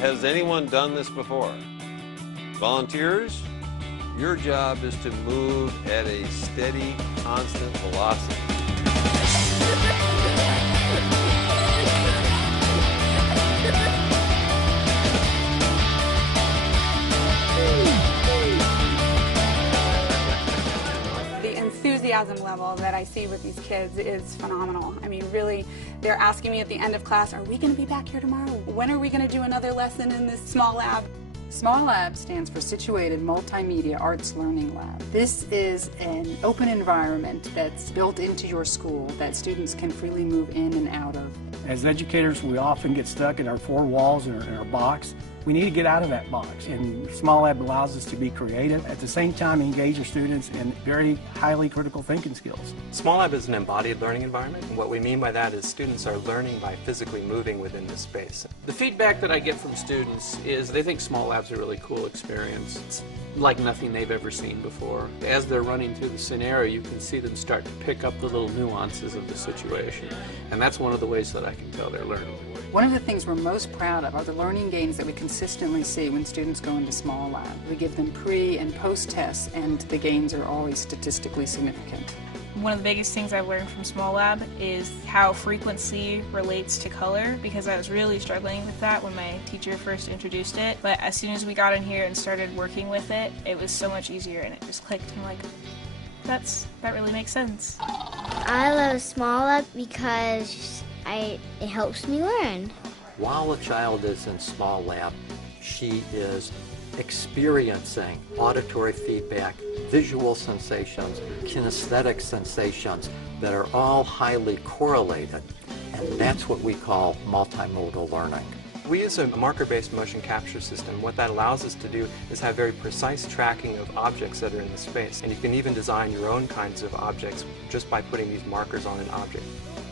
Has anyone done this before? Volunteers, your job is to move at a steady, constant velocity. The enthusiasm level that I see with these kids is phenomenal. I mean, really, they're asking me at the end of class, are we going to be back here tomorrow? When are we going to do another lesson in this small lab? SMALLab stands for Situated Multimedia Arts Learning Lab. This is an open environment that's built into your school that students can freely move in and out of. As educators, we often get stuck in our four walls and our box. We need to get out of that box, and SMALLab allows us to be creative, at the same time engage our students in very highly critical thinking skills. SMALLab is an embodied learning environment, and what we mean by that is students are learning by physically moving within this space. The feedback that I get from students is they think SMALLab's a really cool experience. It's like nothing they've ever seen before. As they're running through the scenario, you can see them start to pick up the little nuances of the situation, and that's one of the ways that I can tell they're learning. One of the things we're most proud of are the learning gains that we consistently see when students go into SMALLab. We give them pre- and post-tests, and the gains are always statistically significant. One of the biggest things I've learned from SMALLab is how frequency relates to color, because I was really struggling with that when my teacher first introduced it. But as soon as we got in here and started working with it, it was so much easier and it just clicked. I'm like, that really makes sense. I love SMALLab because it helps me learn. While a child is in SMALLab, she is experiencing auditory feedback, visual sensations, kinesthetic sensations that are all highly correlated, and that's what we call multimodal learning. We use a marker-based motion capture system. What that allows us to do is have very precise tracking of objects that are in the space, and you can even design your own kinds of objects just by putting these markers on an object.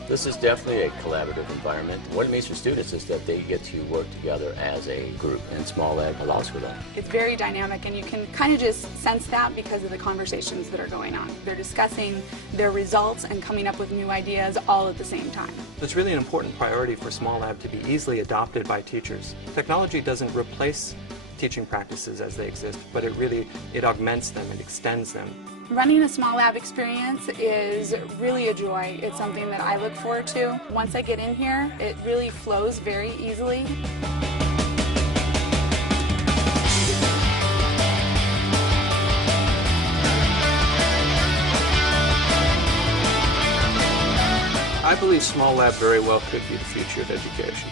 This is definitely a collaborative environment. What it means for students is that they get to work together as a group, and SMALLab allows for that. It's very dynamic, and you can kind of just sense that because of the conversations that are going on. They're discussing their results and coming up with new ideas all at the same time. It's really an important priority for SMALLab to be easily adopted by teachers. Technology doesn't replace teaching practices as they exist, but it augments them and extends them. Running a SMALLab experience is really a joy. It's something that I look forward to. Once I get in here, it really flows very easily. I believe SMALLab very well could be the future of education.